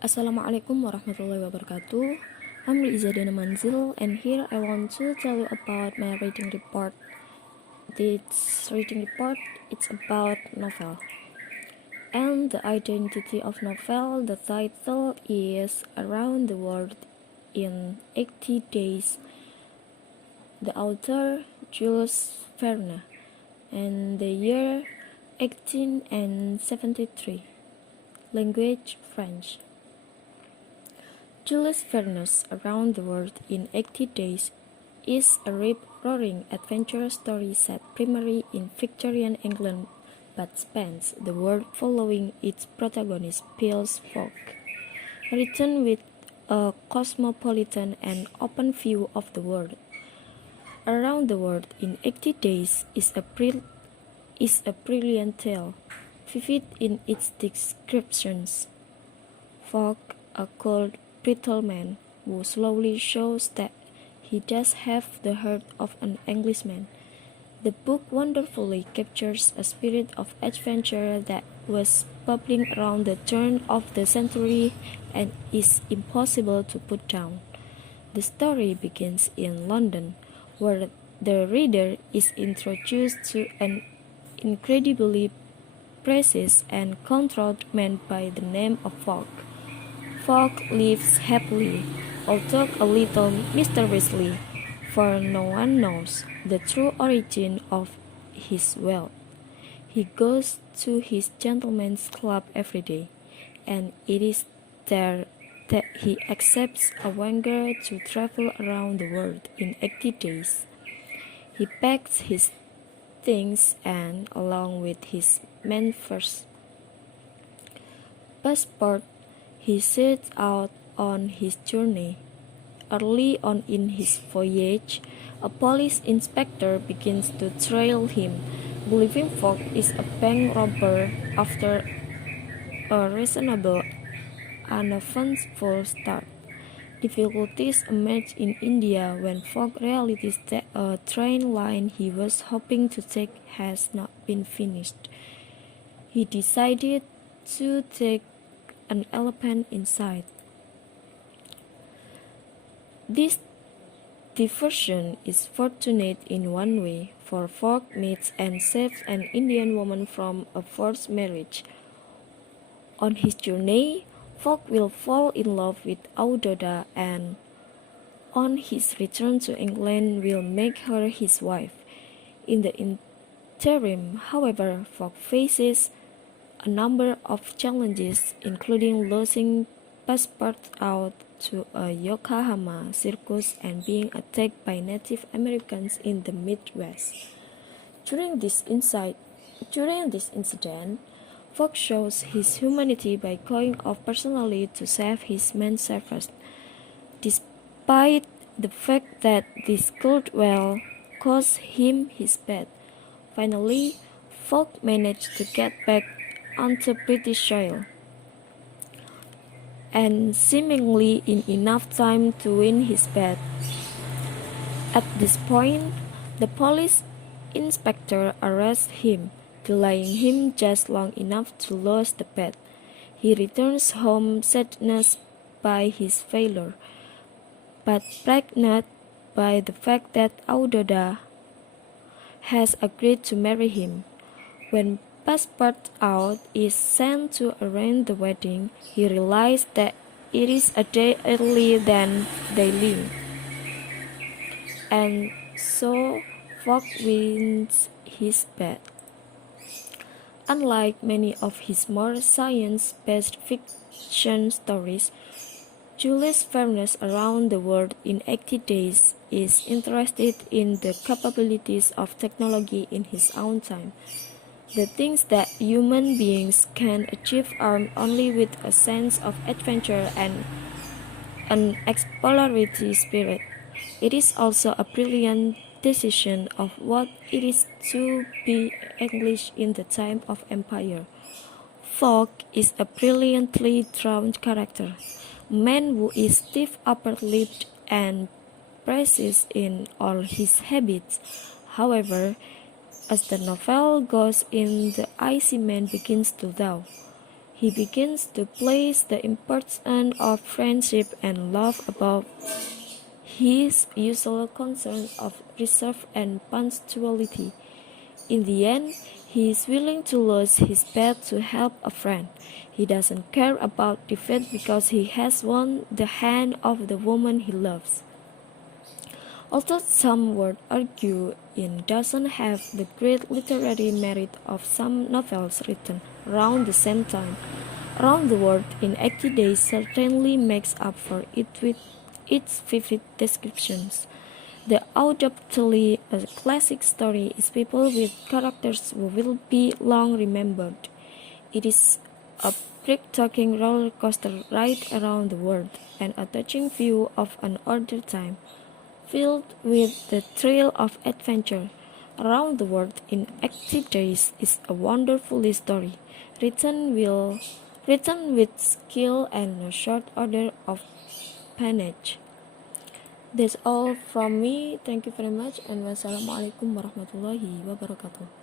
Assalamualaikum warahmatullahi wabarakatuh. I'm Manzil, and here I want to tell you about my reading report. This reading report it's about novel. And the identity of novel, the title is Around the World in 80 Days. The author Jules Verne, and the year 1873. Language French. Jules Verne's Around the World in 80 Days is a rip-roaring adventure story set primarily in Victorian England but spans the world following its protagonist Phileas Fogg. Written with a cosmopolitan and open view of the world, Around the World in 80 Days is a brilliant tale, vivid in its descriptions. Fogg, a cold, brittle man who slowly shows that he does have the heart of an Englishman. The book wonderfully captures a spirit of adventure that was bubbling around the turn of the century and is impossible to put down. The story begins in London, where the reader is introduced to an incredibly precise and controlled man by the name of Fogg. Fogg lives happily, although a little mysteriously, for no one knows the true origin of his wealth. He goes to his gentleman's club every day, and it is there that he accepts a wager to travel around the world in 80 days. He packs his things and, along with his men first passport, he sets out on his journey. Early on in his voyage, a police inspector begins to trail him, believing Fogg is a bank robber after a reasonable, uneventful start. Difficulties emerge in India when Fogg realizes that a train line he was hoping to take has not been finished. He decided to take an elephant inside. This diversion is fortunate in one way, for Fogg meets and saves an Indian woman from a forced marriage. On his journey, Fogg will fall in love with Audoda and, on his return to England, will make her his wife. In the interim, however, Fogg faces a number of challenges, including losing passport out to a Yokohama circus and being attacked by Native Americans in the Midwest. During this incident, Fogg shows his humanity by going off personally to save his men servants, despite the fact that this could well cost him his bed. Finally, Fogg managed to get back onto British soil, and seemingly in enough time to win his bet. At this point, the police inspector arrests him, delaying him just long enough to lose the bet. He returns home saddened by his failure, but pregnant by the fact that Audoda has agreed to marry him. When passport out is sent to arrange the wedding, he realizes that it is a day earlier than they live, and so Fogg wins his bet. Unlike many of his more science-based fiction stories, Jules Verne's Around the World in 80 Days is interested in the capabilities of technology in his own time. The things that human beings can achieve armed only with a sense of adventure and an exploratory spirit. It is also a brilliant decision of what it is to be English in the time of empire. Fogg is a brilliantly drawn character, a man who is stiff upper-lipped and precise in all his habits. However, as the novel goes on, the icy man begins to thaw. He begins to place the importance of friendship and love above his usual concerns of reserve and punctuality. In the end, he is willing to lose his pet to help a friend. He doesn't care about defeat because he has won the hand of the woman he loves. Although some would argue it doesn't have the great literary merit of some novels written around the same time, Around the World in 80 Days certainly makes up for it with its vivid descriptions. The undoubtedly a classic story is people with characters who will be long remembered. It is a breathtaking roller coaster ride around the world and a touching view of an older time, filled with the thrill of adventure. Around the World in 80 Days is a wonderful story, written with skill and a short order of panache. That's all from me. Thank you very much and wassalamualaikum warahmatullahi wabarakatuh.